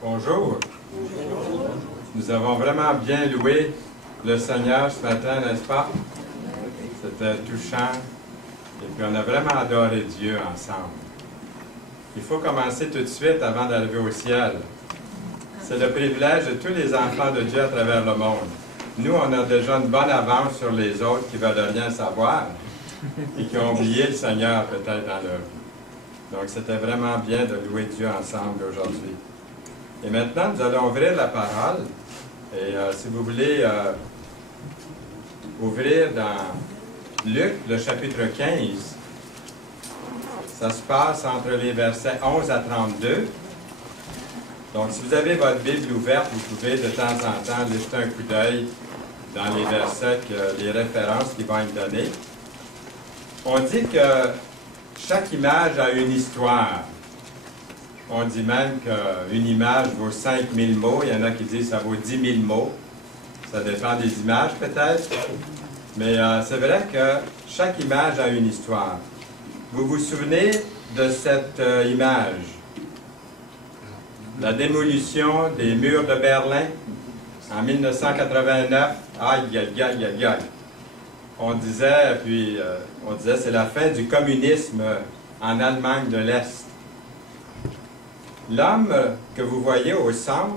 Bonjour. Nous avons vraiment bien loué le Seigneur ce matin, n'est-ce pas? C'était touchant. Et puis on a vraiment adoré Dieu ensemble. Il faut commencer tout de suite avant d'arriver au ciel. C'est le privilège de tous les enfants de Dieu à travers le monde. Nous, on a déjà une bonne avance sur les autres qui ne veulent rien savoir et qui ont oublié le Seigneur peut-être dans leur vie. Donc, c'était vraiment bien de louer Dieu ensemble aujourd'hui. Et maintenant, nous allons ouvrir la parole. Et si vous voulez ouvrir dans Luc, le chapitre 15, ça se passe entre les versets 11 à 32. Donc, si vous avez votre Bible ouverte, vous pouvez de temps en temps jeter un coup d'œil dans les versets, les références qui vont être données. On dit que chaque image a une histoire. On dit même qu'une image vaut 5000 mots. Il y en a qui disent que ça vaut 10 000 mots. Ça dépend des images peut-être. Mais c'est vrai que chaque image a une histoire. Vous vous souvenez de cette image? La démolition des murs de Berlin en 1989. Aïe, aïe, aïe, aïe, aïe. On disait c'est la fin du communisme en Allemagne de l'Est. L'homme que vous voyez au centre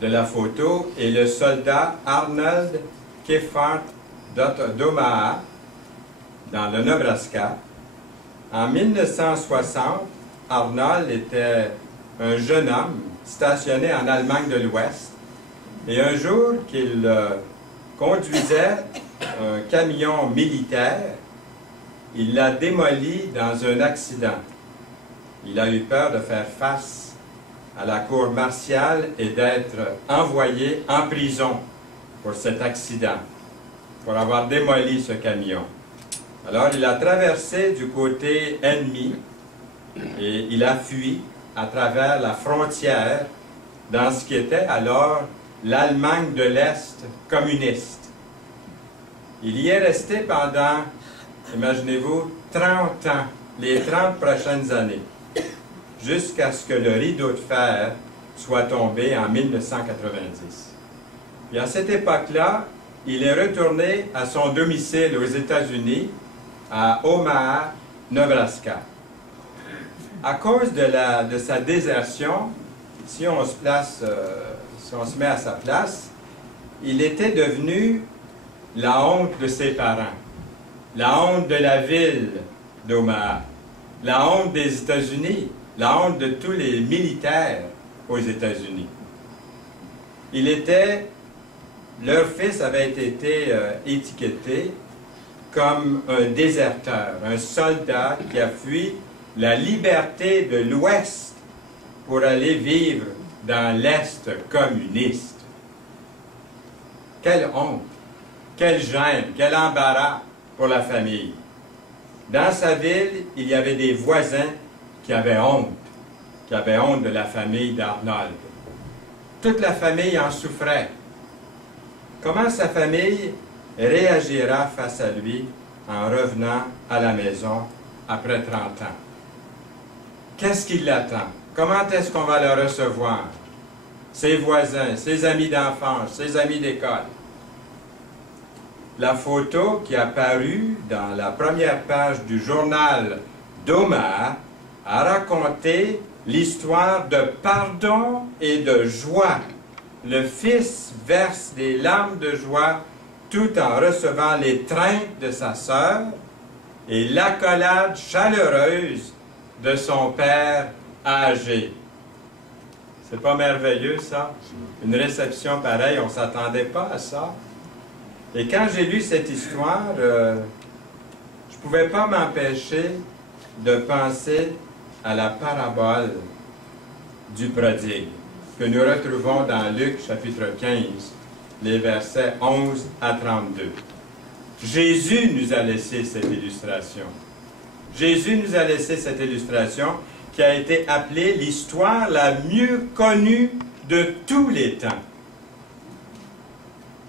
de la photo est le soldat Arnold Keffart d'Omaha, dans le Nebraska. En 1960, Arnold était un jeune homme stationné en Allemagne de l'Ouest. Et un jour qu'il conduisait un camion militaire, il l'a démoli dans un accident. Il a eu peur de faire face à la cour martiale et d'être envoyé en prison pour cet accident, pour avoir démoli ce camion. Alors il a traversé du côté ennemi et il a fui à travers la frontière dans ce qui était alors l'Allemagne de l'Est communiste. Il y est resté pendant, imaginez-vous, 30 ans, les 30 prochaines années, jusqu'à ce que le rideau de fer soit tombé en 1990. Et à cette époque-là, il est retourné à son domicile aux États-Unis, à Omaha, Nebraska. À cause de sa désertion, si on se met à sa place, il était devenu la honte de ses parents, la honte de la ville d'Omaha, la honte des États-Unis, la honte de tous les militaires aux États-Unis. Leur fils avait été étiqueté comme un déserteur, un soldat qui a fui la liberté de l'Ouest pour aller vivre dans l'Est communiste. Quelle honte, quelle gêne, quel embarras pour la famille. Dans sa ville, il y avait des voisins qui avaient honte de la famille d'Arnold. Toute la famille en souffrait. Comment sa famille réagira face à lui en revenant à la maison après 30 ans? Qu'est-ce qui l'attend? Comment est-ce qu'on va le recevoir? Ses voisins, ses amis d'enfance, ses amis d'école. La photo qui a paru dans la première page du journal d'Omaha a raconté l'histoire de pardon et de joie. Le fils verse des larmes de joie tout en recevant l'étreinte de sa sœur et l'accolade chaleureuse de son père âgé. C'est pas merveilleux, ça? Une réception pareille, on ne s'attendait pas à ça. Et quand j'ai lu cette histoire, je ne pouvais pas m'empêcher de penser à la parabole du prodigue, que nous retrouvons dans Luc chapitre 15, les versets 11 à 32. Jésus nous a laissé cette illustration. Jésus nous a laissé cette illustration qui a été appelée l'histoire la mieux connue de tous les temps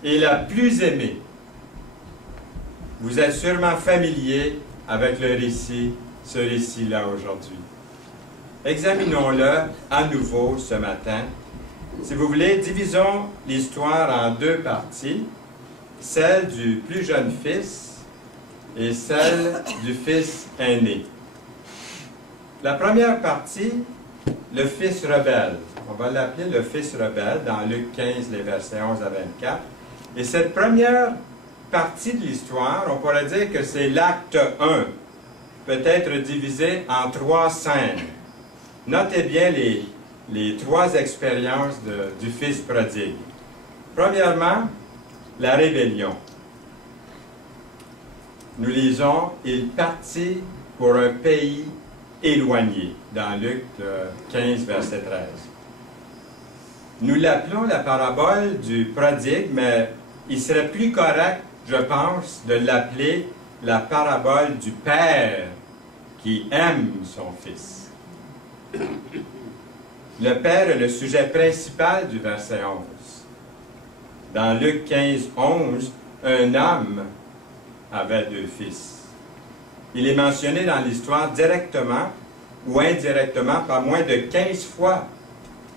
et la plus aimée. Vous êtes sûrement familier avec ce récit-là aujourd'hui. Examinons-le à nouveau ce matin. Si vous voulez, divisons l'histoire en deux parties, celle du plus jeune fils et celle du fils aîné. La première partie, le fils rebelle. On va l'appeler le fils rebelle dans Luc 15, les versets 11 à 24. Et cette première partie de l'histoire, on pourrait dire que c'est l'acte 1, peut-être divisé en 3 scènes. Notez bien les 3 expériences du fils prodigue. Premièrement, la rébellion. Nous lisons « Il partit pour un pays éloigné » dans Luc 15, verset 13. Nous l'appelons la parabole du prodigue, mais il serait plus correct, je pense, de l'appeler la parabole du père qui aime son fils. Le père est le sujet principal du verset 11. Dans Luc 15, 11, un homme avait 2 fils. Il est mentionné dans l'histoire directement ou indirectement par moins de 15 fois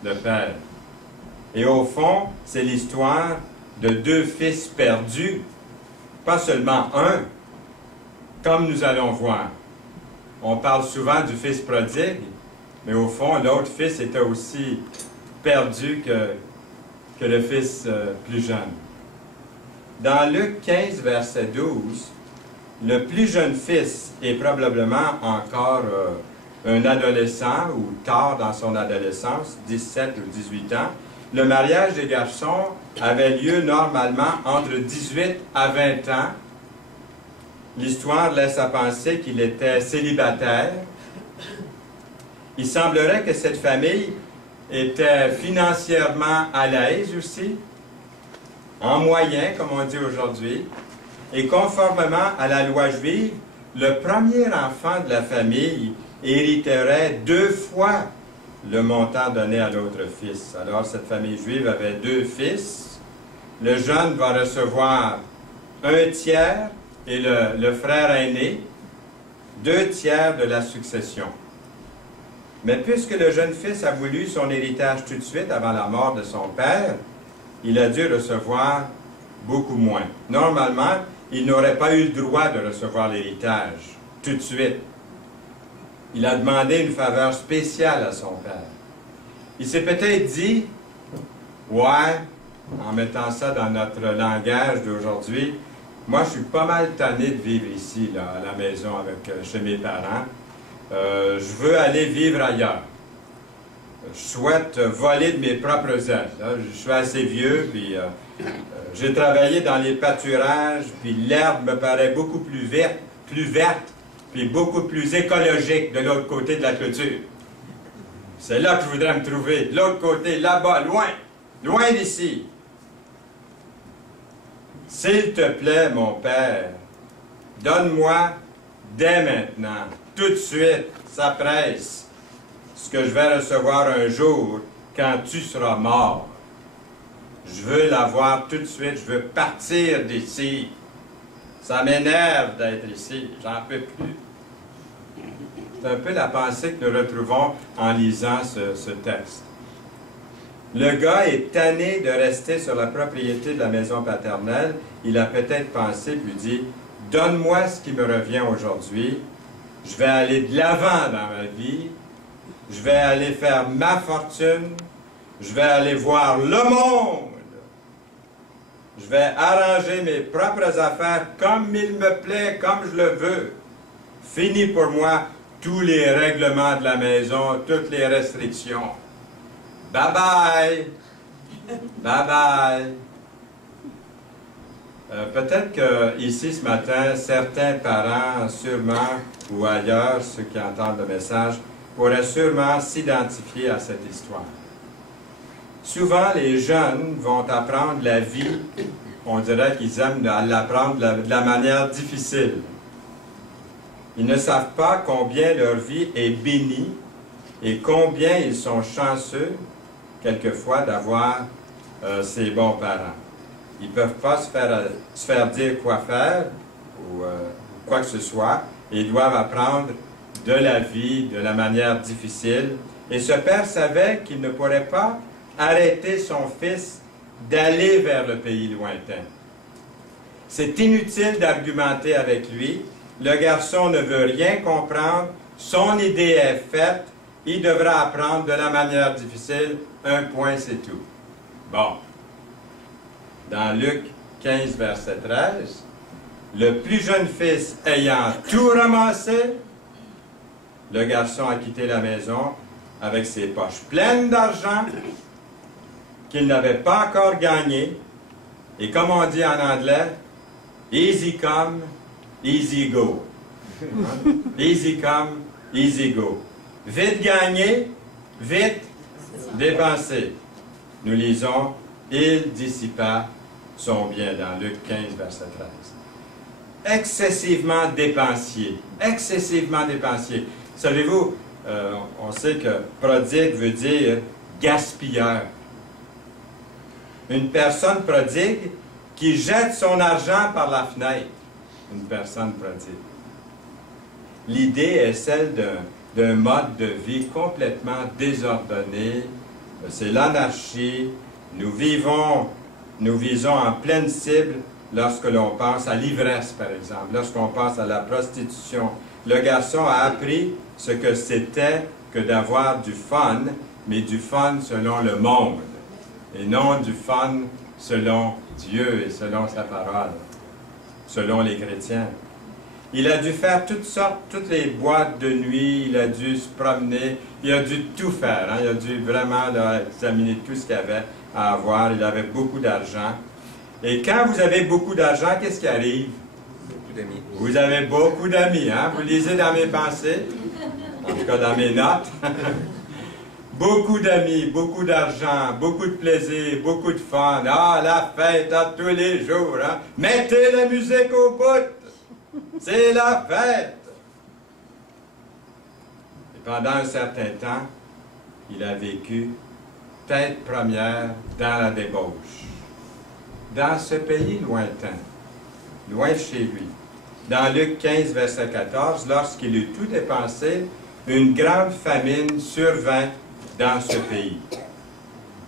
le père. Et au fond, c'est l'histoire de 2 fils perdus, pas seulement un, comme nous allons voir. On parle souvent du fils prodigue, mais au fond, l'autre fils était aussi perdu que le fils plus jeune. Dans Luc 15, verset 12, le plus jeune fils est probablement encore un adolescent ou tard dans son adolescence, 17 ou 18 ans. Le mariage des garçons avait lieu normalement entre 18 à 20 ans. L'histoire laisse à penser qu'il était célibataire. Il semblerait que cette famille était financièrement à l'aise aussi, en moyen, comme on dit aujourd'hui, et conformément à la loi juive, le premier enfant de la famille hériterait 2 fois le montant donné à l'autre fils. Alors, cette famille juive avait 2 fils. Le jeune va recevoir 1/3 et le frère aîné 2/3 de la succession. Mais puisque le jeune fils a voulu son héritage tout de suite avant la mort de son père, il a dû recevoir beaucoup moins. Normalement, il n'aurait pas eu le droit de recevoir l'héritage tout de suite. Il a demandé une faveur spéciale à son père. Il s'est peut-être dit, ouais, en mettant ça dans notre langage d'aujourd'hui, moi je suis pas mal tanné de vivre ici, là, à la maison, chez mes parents. Je veux aller vivre ailleurs. Je souhaite voler de mes propres ailes. Là, je suis assez vieux, puis j'ai travaillé dans les pâturages, puis l'herbe me paraît beaucoup plus verte, puis beaucoup plus écologique de l'autre côté de la clôture. C'est là que je voudrais me trouver, de l'autre côté, là-bas, loin d'ici. S'il te plaît, mon père, donne-moi dès maintenant, tout de suite, ça presse, ce que je vais recevoir un jour quand tu seras mort. Je veux l'avoir tout de suite, je veux partir d'ici. Ça m'énerve d'être ici, j'en peux plus. C'est un peu la pensée que nous retrouvons en lisant ce texte. Le gars est tanné de rester sur la propriété de la maison paternelle. Il a peut-être pensé, puis dit, « Donne-moi ce qui me revient aujourd'hui. Je vais aller de l'avant dans ma vie. Je vais aller faire ma fortune. Je vais aller voir le monde. Je vais arranger mes propres affaires comme il me plaît, comme je le veux. Fini pour moi tous les règlements de la maison, toutes les restrictions. Bye-bye! Bye-bye! » Peut-être qu'ici, ce matin, certains parents, sûrement, ou ailleurs, ceux qui entendent le message, pourraient sûrement s'identifier à cette histoire. Souvent, les jeunes vont apprendre la vie, on dirait qu'ils aiment l'apprendre de la manière difficile. Ils ne savent pas combien leur vie est bénie et combien ils sont chanceux, quelquefois, d'avoir ces bons parents. Ils ne peuvent pas se faire dire quoi faire ou quoi que ce soit, et ils doivent apprendre de la vie de la manière difficile. Et ce père savait qu'il ne pourrait pas arrêter son fils d'aller vers le pays lointain. C'est inutile d'argumenter avec lui. Le garçon ne veut rien comprendre. Son idée est faite. Il devra apprendre de la manière difficile. Un point, c'est tout. Bon. Dans Luc 15, verset 13, le plus jeune fils ayant tout ramassé, le garçon a quitté la maison avec ses poches pleines d'argent qu'il n'avait pas encore gagné. Et comme on dit en anglais, easy come, easy go. Easy come, easy go. Vite gagné, vite dépensé. Nous lisons, il dissipa son bien dans Luc 15, verset 13. Excessivement dépensier. Excessivement dépensier. Savez-vous, on sait que prodigue veut dire gaspilleur. Une personne prodigue qui jette son argent par la fenêtre. Une personne prodigue. L'idée est celle d'un mode de vie complètement désordonné. C'est l'anarchie. Nous visons en pleine cible lorsque l'on pense à l'ivresse, par exemple, lorsqu'on pense à la prostitution. Le garçon a appris ce que c'était que d'avoir du fun, mais du fun selon le monde, et non du fun selon Dieu et selon sa parole, selon les chrétiens. Il a dû faire toutes les boîtes de nuit, il a dû se promener, il a dû tout faire, hein? Il a dû vraiment examiner tout ce qu'il y avait à avoir, il avait beaucoup d'argent. Et quand vous avez beaucoup d'argent, qu'est-ce qui arrive? Beaucoup d'amis. Vous avez beaucoup d'amis, hein? Vous lisez dans mes pensées, en tout cas dans mes notes. Beaucoup d'amis, beaucoup d'argent, beaucoup de plaisir, beaucoup de fun. Ah, la fête à tous les jours, hein? Mettez la musique au bout! C'est la fête! Et pendant un certain temps, il a vécu tête première dans la débauche. Dans ce pays lointain, loin de chez lui. Dans Luc 15, verset 14, lorsqu'il eut tout dépensé, une grande famine survint dans ce pays.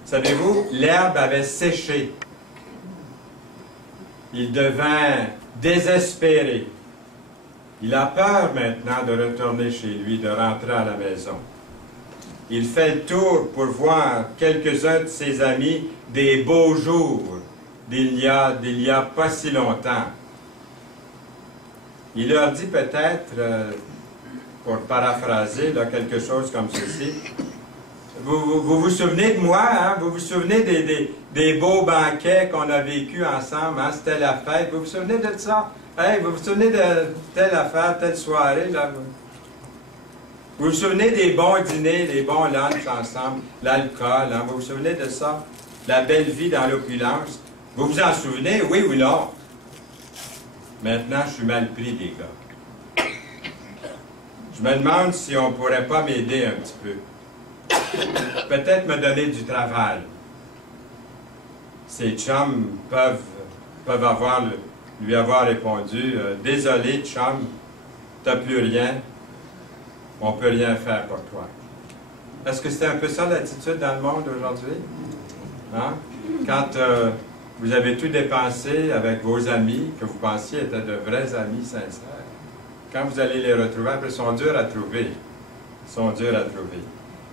Savez-vous, l'herbe avait séché. Il devint désespéré. Il a peur maintenant de retourner chez lui, de rentrer à la maison. Il fait le tour pour voir quelques-uns de ses amis des beaux jours d'il y a pas si longtemps. Il leur dit peut-être, pour paraphraser là, quelque chose comme ceci, vous vous souvenez de moi, hein? Vous vous souvenez des beaux banquets qu'on a vécus ensemble, hein? C'était la fête, vous vous souvenez de ça? Hey, vous vous souvenez de telle affaire, telle soirée, là? Vous vous souvenez des bons dîners, des bons lunchs ensemble, l'alcool, hein? Vous vous souvenez de ça? La belle vie dans l'opulence. Vous vous en souvenez, oui ou non? Maintenant, je suis mal pris, les gars. Je me demande si on ne pourrait pas m'aider un petit peu. Peut-être me donner du travail. Ses chums peuvent lui avoir répondu « Désolé, chum, t'as plus rien, on ne peut rien faire pour toi. » Est-ce que c'est un peu ça l'attitude dans le monde aujourd'hui? Hein? Quand vous avez tout dépensé avec vos amis, que vous pensiez étaient de vrais amis sincères, quand vous allez les retrouver, après, ils sont durs à trouver. Ils sont durs à trouver.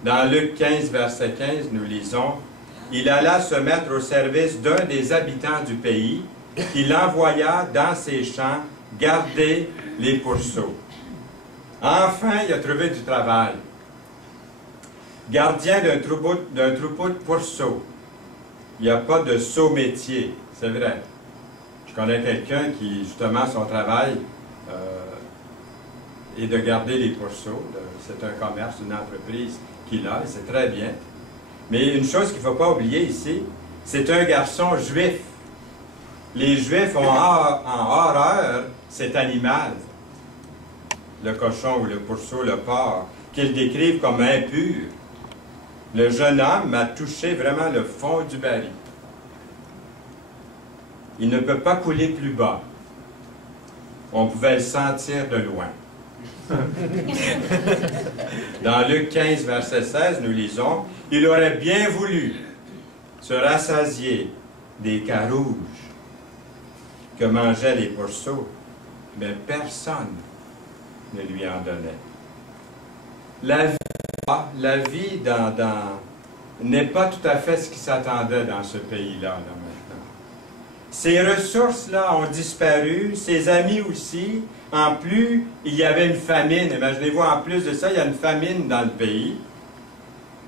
Dans Luc 15, verset 15, nous lisons « Il alla se mettre au service d'un des habitants du pays, qui l'envoya dans ses champs garder les pourceaux. » Enfin, il a trouvé du travail. Gardien d'un troupeau de pourceaux. Il n'y a pas de saut métier, c'est vrai. Je connais quelqu'un qui, justement, son travail est de garder les pourceaux. C'est un commerce, une entreprise qu'il a, et c'est très bien. Mais une chose qu'il ne faut pas oublier ici, c'est un garçon juif. Les Juifs ont en horreur cet animal, le cochon ou le pourceau, le porc, qu'ils décrivent comme impur. Le jeune homme m'a touché vraiment le fond du baril. Il ne peut pas couler plus bas. On pouvait le sentir de loin. Dans Luc 15, verset 16, nous lisons, « Il aurait bien voulu se rassasier des carouges que mangeaient les pourceaux, mais personne ne lui en donnait. » La vie n'est pas tout à fait ce qui s'attendait dans ce pays-là, là, maintenant. Ces ressources-là ont disparu, ses amis aussi. En plus, il y avait une famine. Imaginez-vous, en plus de ça, il y a une famine dans le pays.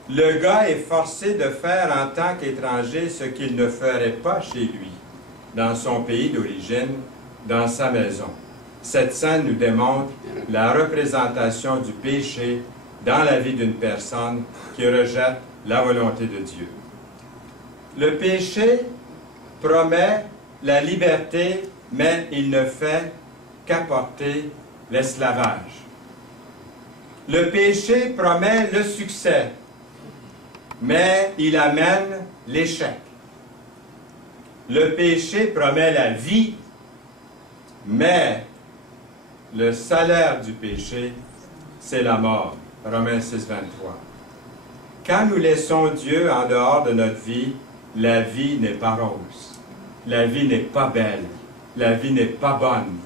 Le gars est forcé de faire en tant qu'étranger ce qu'il ne ferait pas chez lui, dans son pays d'origine, dans sa maison. Cette scène nous démontre la représentation du péché dans la vie d'une personne qui rejette la volonté de Dieu. Le péché promet la liberté, mais il ne fait qu'apporter l'esclavage. Le péché promet le succès, mais il amène l'échec. Le péché promet la vie, mais le salaire du péché, c'est la mort. Romains 6, 23. Quand nous laissons Dieu en dehors de notre vie, la vie n'est pas rose. La vie n'est pas belle. La vie n'est pas bonne,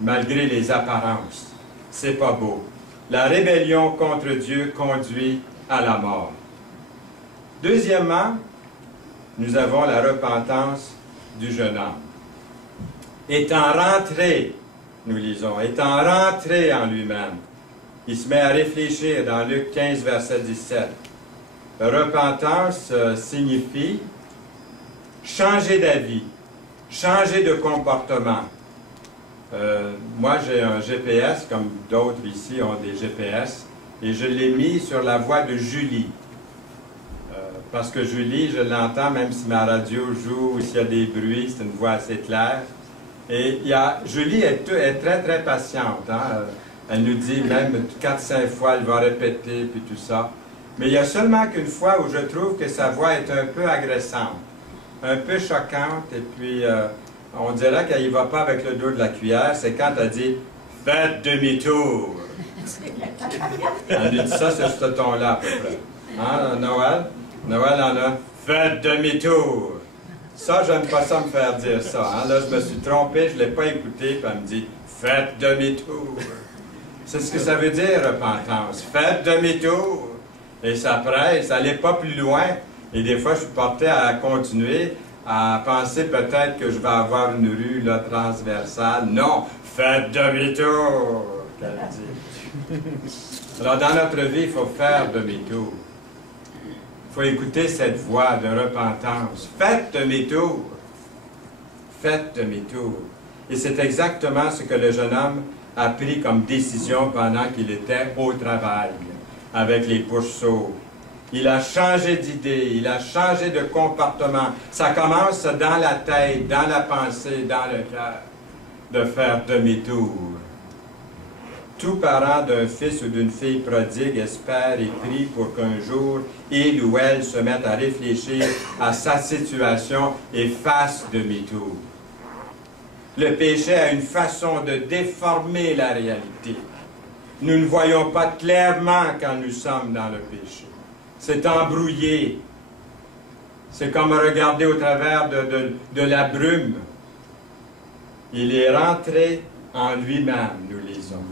malgré les apparences. C'est pas beau. La rébellion contre Dieu conduit à la mort. Deuxièmement, nous avons la repentance du jeune homme. Étant rentré, nous lisons, étant rentré en lui-même, il se met à réfléchir dans Luc 15, verset 17. Repentance signifie changer d'avis, changer de comportement. Moi, j'ai un GPS, comme d'autres ici ont des GPS, et je l'ai mis sur la voix de Julie. Parce que Julie, je l'entends, même si ma radio joue, ou s'il y a des bruits, c'est une voix assez claire. Et Julie est très, très patiente. Hein? Elle nous dit même 4-5 fois, elle va répéter, puis tout ça. Mais il y a seulement qu'une fois où je trouve que sa voix est un peu agressante, un peu choquante, et puis on dirait qu'elle n'y va pas avec le dos de la cuillère. C'est quand elle dit « Faites demi-tour ». Elle nous dit ça sur ce ton-là, à peu près. Hein, Noël? Noël en a « Faites demi-tour ». Ça, j'aime pas ça me faire dire ça. Hein. Là, je me suis trompé, je ne l'ai pas écouté, puis elle me dit « Faites demi-tour ». C'est ce que ça veut dire, repentance. Faites demi-tour. Et ça presse, allez pas plus loin. Et des fois, je suis porté à continuer, à penser peut-être que je vais avoir une rue là, transversale. Non, faites demi-tour, qu'elle dit. Alors, dans notre vie, il faut faire demi-tour. Il faut écouter cette voix de repentance. Faites demi-tour. Faites demi-tour. Et c'est exactement ce que le jeune homme a pris comme décision pendant qu'il était au travail, avec les pourceaux. Il a changé d'idée, il a changé de comportement. Ça commence dans la tête, dans la pensée, dans le cœur, de faire demi-tour. Tout parent d'un fils ou d'une fille prodigue espère et prie pour qu'un jour, il ou elle se mette à réfléchir à sa situation et fasse demi-tour. Le péché a une façon de déformer la réalité. Nous ne voyons pas clairement quand nous sommes dans le péché. C'est embrouillé. C'est comme regarder au travers de la brume. Il est rentré en lui-même, nous lisons.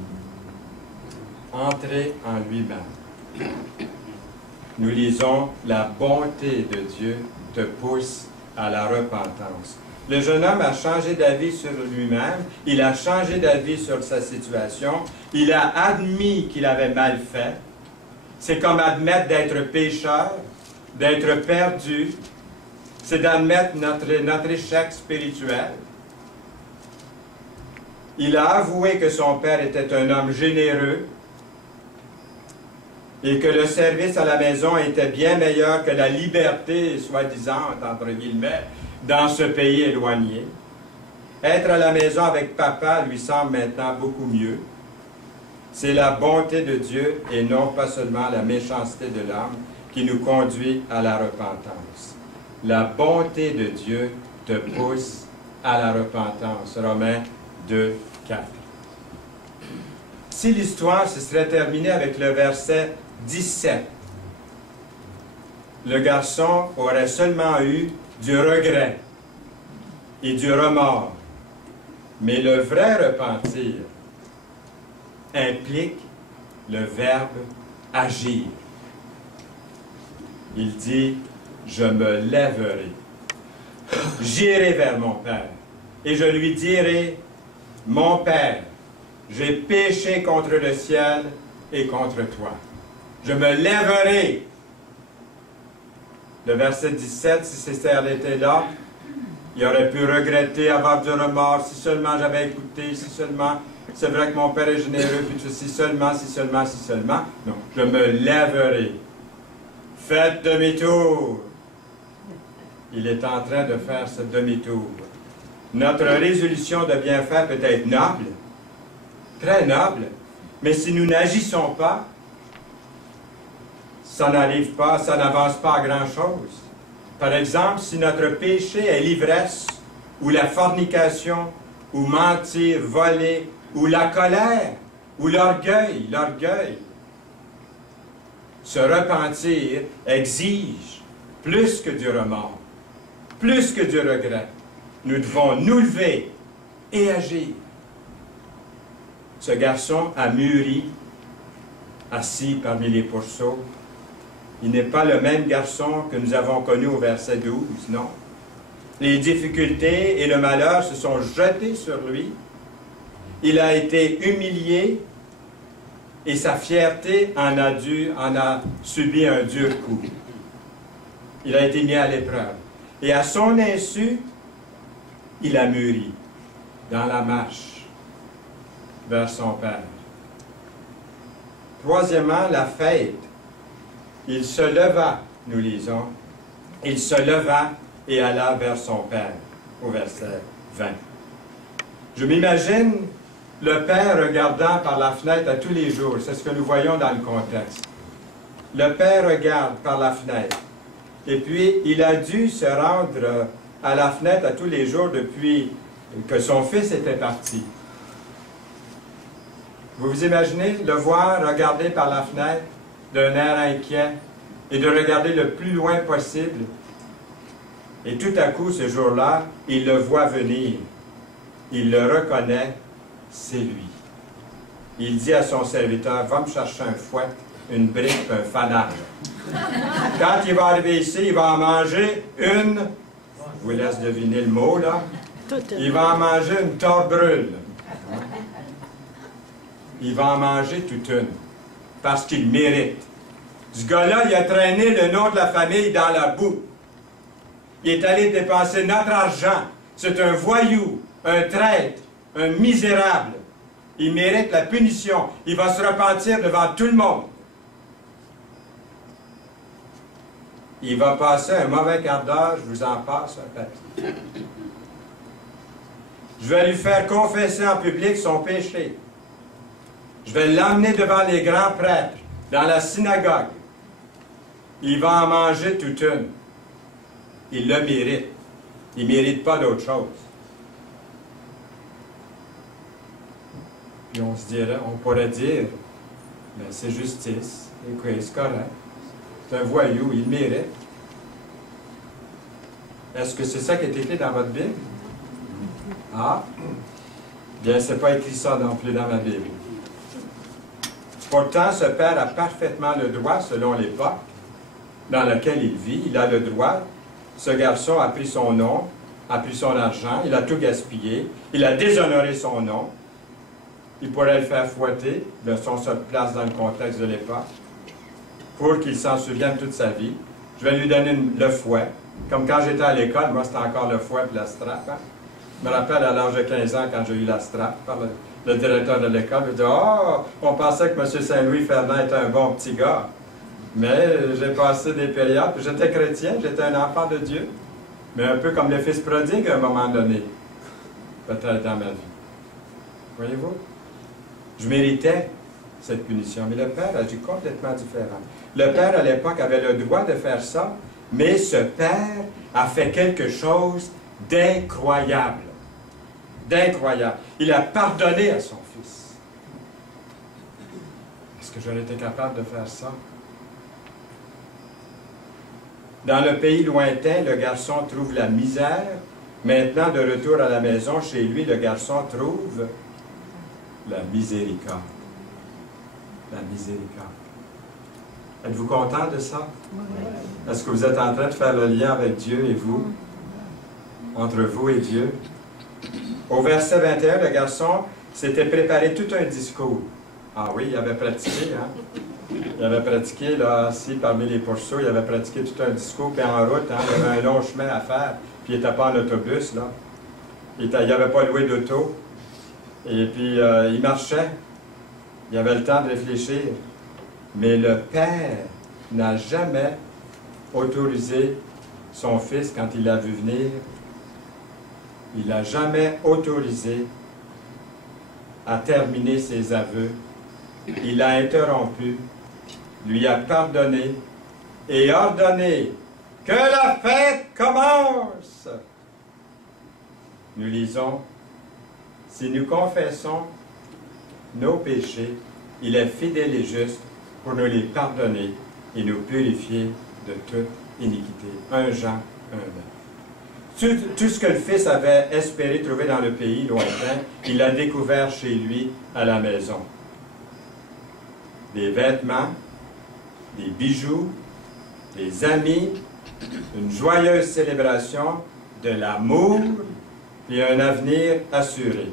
Entré en lui-même. Nous lisons, la bonté de Dieu te pousse à la repentance. Le jeune homme a changé d'avis sur lui-même, il a changé d'avis sur sa situation, il a admis qu'il avait mal fait. C'est comme admettre d'être pécheur, d'être perdu, c'est d'admettre notre échec spirituel. Il a avoué que son père était un homme généreux et que le service à la maison était bien meilleur que la liberté, soi-disant, entre guillemets, dans ce pays éloigné. Être à la maison avec papa lui semble maintenant beaucoup mieux. C'est la bonté de Dieu et non pas seulement la méchanceté de l'homme qui nous conduit à la repentance. La bonté de Dieu te pousse à la repentance. Romains 2, 4. si l'histoire se serait terminée avec le verset 17, le garçon aurait seulement eu du regret et du remords. Mais le vrai repentir implique le verbe agir. Il dit, je me lèverai, j'irai vers mon Père, et je lui dirai, mon Père, j'ai péché contre le ciel et contre toi. Je me lèverai. Le verset 17, si Césaire était là, il aurait pu regretter, avoir du remords, si seulement j'avais écouté, si seulement, c'est vrai que mon Père est généreux, puis si seulement, si seulement, si seulement. Non, je me lèverai. Faites demi-tour. Il est en train de faire ce demi-tour. Notre résolution de bien faire peut être noble, très noble, mais si nous n'agissons pas, ça n'arrive pas, ça n'avance pas à grand-chose. Par exemple, si notre péché est l'ivresse, ou la fornication, ou mentir, voler, ou la colère, ou l'orgueil, se repentir exige plus que du remords, plus que du regret. Nous devons nous lever et agir. Ce garçon a mûri, assis parmi les pourceaux. Il n'est pas le même garçon que nous avons connu au verset 12, non. Les difficultés et le malheur se sont jetés sur lui. Il a été humilié et sa fierté en a subi un dur coup. Il a été mis à l'épreuve. Et à son insu, il a mûri dans la marche vers son Père. Troisièmement, la fête. Il se leva, nous lisons, il se leva et alla vers son Père, au verset 20. Je m'imagine le Père regardant par la fenêtre à tous les jours, c'est ce que nous voyons dans le contexte. Le Père regarde par la fenêtre, et puis il a dû se rendre à la fenêtre à tous les jours depuis que son fils était parti. Vous vous imaginez le voir regarder par la fenêtre d'un air inquiet et de regarder le plus loin possible. Et tout à coup, ce jour-là, il le voit venir. Il le reconnaît, c'est lui. Il dit à son serviteur, va me chercher un fouet, une brique, un fanal. Quand il va arriver ici, il va en manger une, je vous laisse deviner le mot là, il va en manger une torbrule. Il va en manger toute une, parce qu'il mérite. Ce gars-là, il a traîné le nom de la famille dans la boue. Il est allé dépenser notre argent. C'est un voyou, un traître, un misérable. Il mérite la punition. Il va se repentir devant tout le monde. Il va passer un mauvais quart d'heure, je vous en passe un papier. Je vais lui faire confesser en public son péché. Je vais l'emmener devant les grands prêtres, dans la synagogue. Il va en manger toute une. Il le mérite. Il ne mérite pas d'autre chose. Puis on pourrait dire, ben c'est justice, écoutez, c'est correct. C'est un voyou, il mérite. Est-ce que c'est ça qui est écrit dans votre Bible? Ah, bien, c'est pas écrit ça non plus dans ma Bible. Pourtant, ce père a parfaitement le droit, selon l'époque dans laquelle il vit, il a le droit. Ce garçon a pris son nom, a pris son argent, il a tout gaspillé, il a déshonoré son nom. Il pourrait le faire fouetter, si on se place dans le contexte de l'époque, pour qu'il s'en souvienne toute sa vie. Je vais lui donner le fouet. Comme quand j'étais à l'école, moi c'était encore le fouet et la strap. Hein? Je me rappelle à l'âge de 15 ans, quand j'ai eu la strap, par le directeur de l'école, il dit « Oh, on pensait que M. Saint-Louis Fernand était un bon petit gars. » Mais j'ai passé des périodes, j'étais chrétien, j'étais un enfant de Dieu, mais un peu comme le fils prodigue à un moment donné, peut-être dans ma vie. Voyez-vous? Je méritais cette punition, mais le Père agit complètement différent. Le Père, à l'époque, avait le droit de faire ça, mais ce Père a fait quelque chose d'incroyable. D'incroyable. Il a pardonné à son Fils. que j'aurais été capable de faire ça? Dans le pays lointain, le garçon trouve la misère. Maintenant, de retour à la maison, chez lui, le garçon trouve la miséricorde. La miséricorde. Êtes-vous content de ça? Est-ce que vous êtes en train de faire le lien avec Dieu et vous? Entre vous et Dieu? Au verset 21, le garçon s'était préparé tout un discours. Ah oui, il avait pratiqué, hein? Il avait pratiqué, là, assis parmi les pourceaux, il avait pratiqué tout un discours, puis en route, hein, il avait un long chemin à faire, puis il n'était pas en autobus, là. Il n'avait pas loué d'auto. Et puis, il marchait. Il avait le temps de réfléchir. Mais le père n'a jamais autorisé son fils, quand il l'a vu venir, il n'a jamais autorisé à terminer ses aveux. Il l'a interrompu, lui a pardonné et ordonné que la fête commence. Nous lisons, si nous confessons nos péchés, il est fidèle et juste pour nous les pardonner et nous purifier de toute iniquité. 1 Jean 1. Tout ce que le Fils avait espéré trouver dans le pays lointain, il l'a découvert chez lui à la maison. Des vêtements, des bijoux, des amis, une joyeuse célébration, de l'amour et un avenir assuré.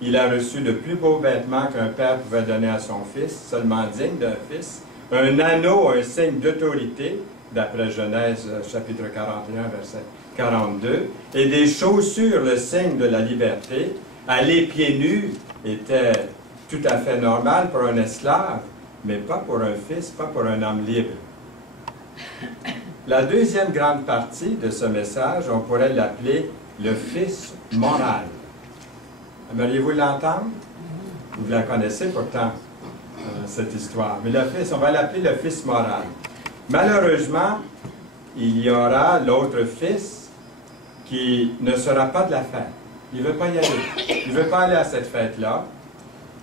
Il a reçu le plus beau vêtement qu'un père pouvait donner à son fils, seulement digne d'un fils, un anneau, un signe d'autorité, d'après Genèse chapitre 41, verset 42, et des chaussures, le signe de la liberté. Aller pieds nus était tout à fait normal pour un esclave, mais pas pour un fils, pas pour un homme libre. La deuxième grande partie de ce message, on pourrait l'appeler le fils moral. Aimeriez-vous l'entendre? Vous la connaissez pourtant, cette histoire. Mais le fils, on va l'appeler le fils moral. Malheureusement, il y aura l'autre fils qui ne sera pas de la fête. Il ne veut pas y aller. Il ne veut pas aller à cette fête-là.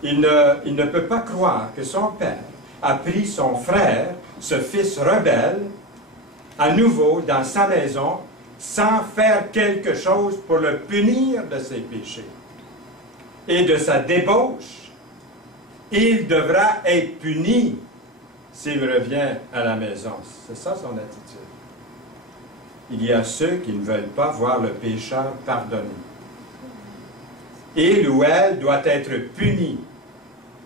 Il ne peut pas croire que son père a pris son frère, ce fils rebelle, à nouveau dans sa maison, sans faire quelque chose pour le punir de ses péchés et de sa débauche. Il devra être puni s'il revient à la maison. C'est ça son attitude. Il y a ceux qui ne veulent pas voir le pécheur pardonné. Il ou elle doit être puni.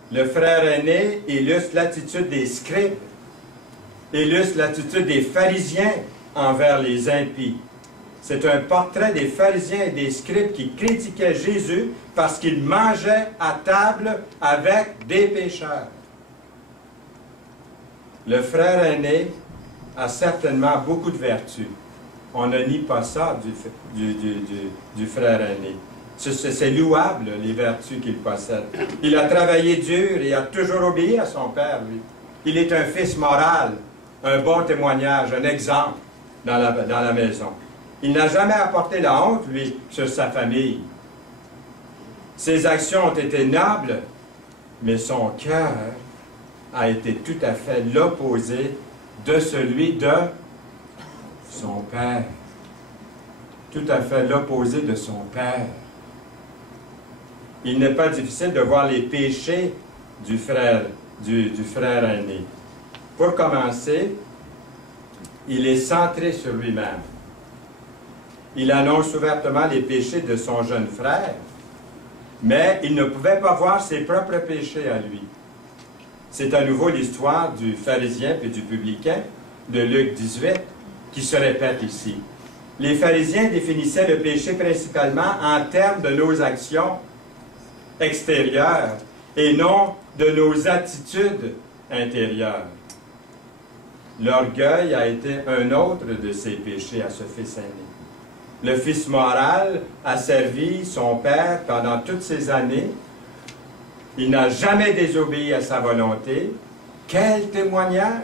Le frère aîné illustre l'attitude des scribes, illustre l'attitude des pharisiens envers les impies. C'est un portrait des pharisiens et des scribes qui critiquaient Jésus parce qu'il mangeait à table avec des pécheurs. Le frère aîné a certainement beaucoup de vertus. On ne nie pas ça du frère aîné. C'est louable, les vertus qu'il possède. Il a travaillé dur et a toujours obéi à son père, lui. Il est un fils moral, un bon témoignage, un exemple dans la maison. Il n'a jamais apporté la honte, lui, sur sa famille. Ses actions ont été nobles, mais son cœur a été tout à fait l'opposé de celui de son père. Tout à fait l'opposé de son père. Il n'est pas difficile de voir les péchés du frère aîné. Pour commencer, il est centré sur lui-même. Il annonce ouvertement les péchés de son jeune frère, mais il ne pouvait pas voir ses propres péchés à lui. C'est à nouveau l'histoire du pharisien et du publicain de Luc 18 qui se répète ici. Les pharisiens définissaient le péché principalement en termes de nos actions extérieures et non de nos attitudes intérieures. L'orgueil a été un autre de ses péchés à ce fils aîné. Le fils moral a servi son père pendant toutes ces années. Il n'a jamais désobéi à sa volonté. Quel témoignage!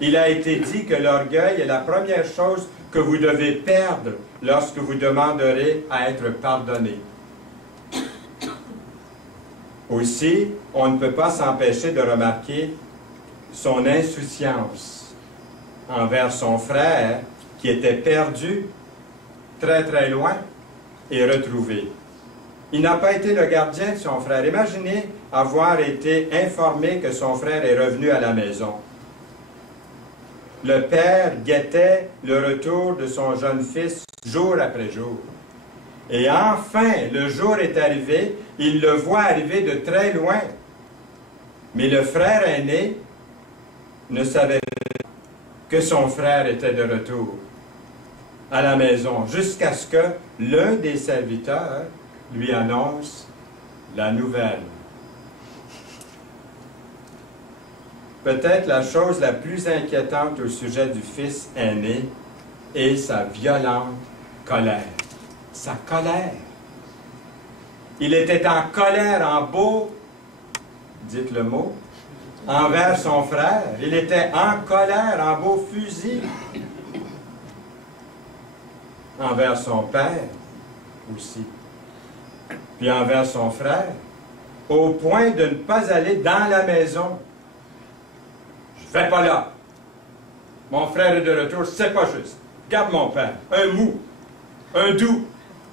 Il a été dit que l'orgueil est la première chose que vous devez perdre lorsque vous demanderez à être pardonné. Aussi, on ne peut pas s'empêcher de remarquer son insouciance envers son frère qui était perdu, très très loin, et retrouvé. Il n'a pas été le gardien de son frère. Imaginez avoir été informé que son frère est revenu à la maison. Le père guettait le retour de son jeune fils jour après jour. Et enfin, le jour est arrivé, il le voit arriver de très loin. Mais le frère aîné ne savait pas que son frère était de retour à la maison, jusqu'à ce que l'un des serviteurs lui annonce la nouvelle. Peut-être la chose la plus inquiétante au sujet du fils aîné est sa violente colère. Sa colère. Il était en colère, en beau, dites le mot, envers son frère. Il était en colère, en beau fusil, envers son père aussi, puis envers son frère, au point de ne pas aller dans la maison. Je ne vais pas là. Mon frère est de retour, c'est pas juste. Garde mon père, un mou, un doux,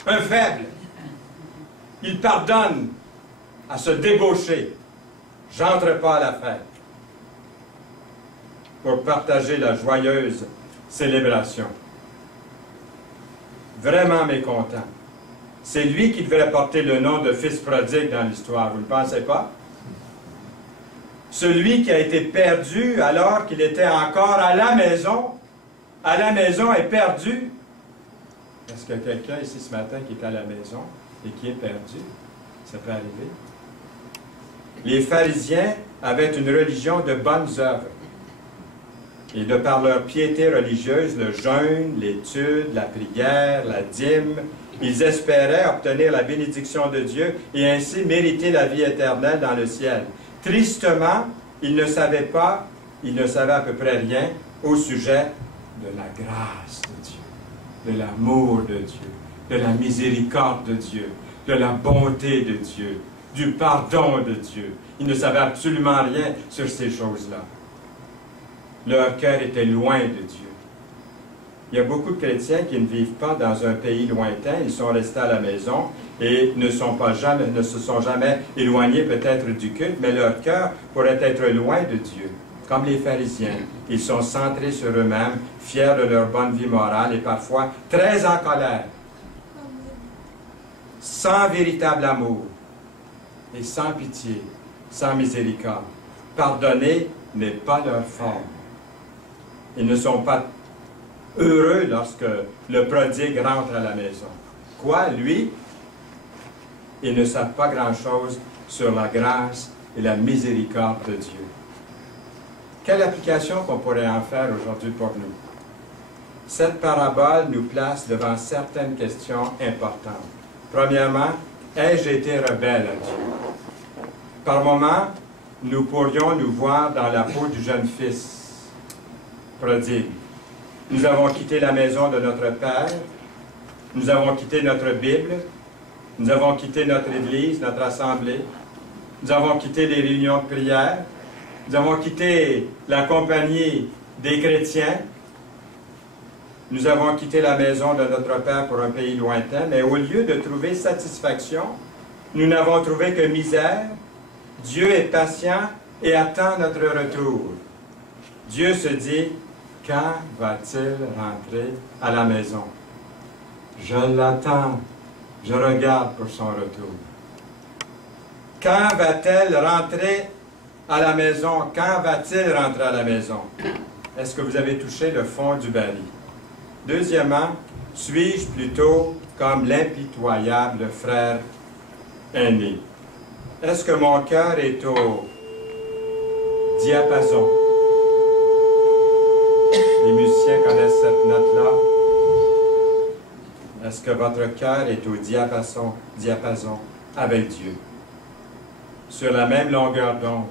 un faible. Il pardonne à se débaucher. J'entre pas à la fête pour partager la joyeuse célébration. Vraiment mécontent. C'est lui qui devrait porter le nom de fils prodigue dans l'histoire, vous ne pensez pas? Celui qui a été perdu alors qu'il était encore à la maison est perdu. Est-ce qu'il y a quelqu'un ici ce matin qui est à la maison et qui est perdu? Ça peut arriver. Les pharisiens avaient une religion de bonnes œuvres. Et de par leur piété religieuse, le jeûne, l'étude, la prière, la dîme, ils espéraient obtenir la bénédiction de Dieu et ainsi mériter la vie éternelle dans le ciel. Tristement, ils ne savaient pas, ils ne savaient à peu près rien au sujet de la grâce de Dieu, de l'amour de Dieu, de la miséricorde de Dieu, de la bonté de Dieu, du pardon de Dieu. Ils ne savaient absolument rien sur ces choses-là. Leur cœur était loin de Dieu. Il y a beaucoup de chrétiens qui ne vivent pas dans un pays lointain, ils sont restés à la maison et ne se sont jamais éloignés peut-être du culte, mais leur cœur pourrait être loin de Dieu. Comme les pharisiens, ils sont centrés sur eux-mêmes, fiers de leur bonne vie morale et parfois très en colère, sans véritable amour et sans pitié, sans miséricorde. Pardonner n'est pas leur forme. Ils ne sont pas heureux lorsque le prodigue rentre à la maison. Quoi, lui? Ils ne savent pas grand-chose sur la grâce et la miséricorde de Dieu. Quelle application qu'on pourrait en faire aujourd'hui pour nous? Cette parabole nous place devant certaines questions importantes. Premièrement, ai-je été rebelle à Dieu? Par moments, nous pourrions nous voir dans la peau du jeune fils prodigue. Nous avons quitté la maison de notre Père, nous avons quitté notre Bible, nous avons quitté notre Église, notre Assemblée, nous avons quitté les réunions de prière, nous avons quitté la compagnie des chrétiens, nous avons quitté la maison de notre Père pour un pays lointain, mais au lieu de trouver satisfaction, nous n'avons trouvé que misère. Dieu est patient et attend notre retour. Dieu se dit, quand va-t-il rentrer à la maison? Je l'attends, je regarde pour son retour. Quand va-t-elle rentrer à la maison? Quand va-t-il rentrer à la maison? Est-ce que vous avez touché le fond du baril? Deuxièmement, suis-je plutôt comme l'impitoyable frère aîné? Est-ce que mon cœur est au diapason? Les musiciens connaissent cette note-là. Est-ce que votre cœur est au diapason avec Dieu? Sur la même longueur d'onde?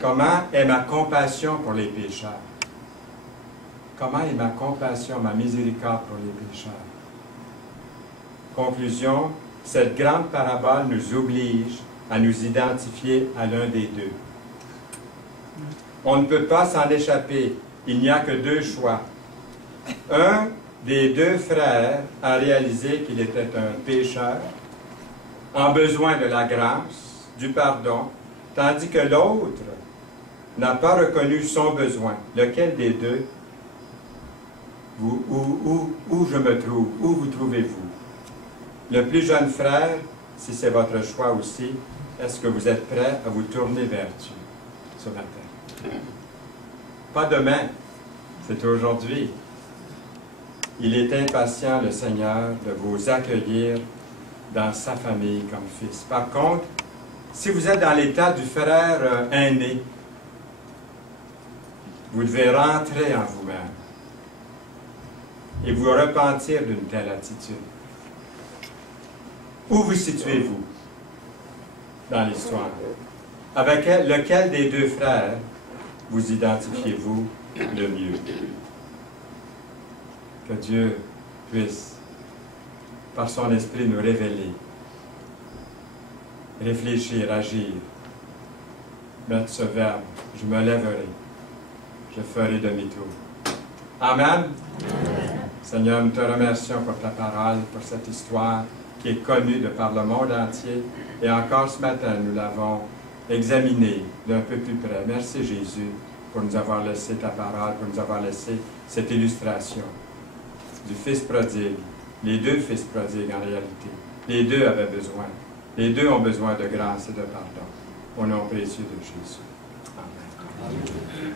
Comment est ma compassion pour les pécheurs? Comment est ma compassion, ma miséricorde pour les pécheurs? Conclusion, cette grande parabole nous oblige à nous identifier à l'un des deux. On ne peut pas s'en échapper. Il n'y a que deux choix. Un des deux frères a réalisé qu'il était un pécheur, en besoin de la grâce, du pardon, tandis que l'autre n'a pas reconnu son besoin. Lequel des deux, où je me trouve, où vous trouvez-vous? Le plus jeune frère, si c'est votre choix aussi, est-ce que vous êtes prêt à vous tourner vers Dieu ce matin? Pas demain, c'est aujourd'hui. Il est impatient, le Seigneur, de vous accueillir dans sa famille comme fils. Par contre, si vous êtes dans l'état du frère aîné, vous devez rentrer en vous-même et vous repentir d'une telle attitude. Où vous situez-vous dans l'histoire? Avec lequel des deux frères vous identifiez-vous le mieux? Que Dieu puisse, par son esprit, nous révéler, réfléchir, agir, mettre ce verbe, je me lèverai, je ferai demi-tour. Amen. Amen. Seigneur, nous te remercions pour ta parole, pour cette histoire qui est connue de par le monde entier. Et encore ce matin, nous l'avons examinée d'un peu plus près. Merci Jésus pour nous avoir laissé ta parole, pour nous avoir laissé cette illustration du Fils prodigue, les deux Fils prodigues en réalité. Les deux avaient besoin. Les deux ont besoin de grâce et de pardon. Au nom précieux de Jésus. Amen. Amen.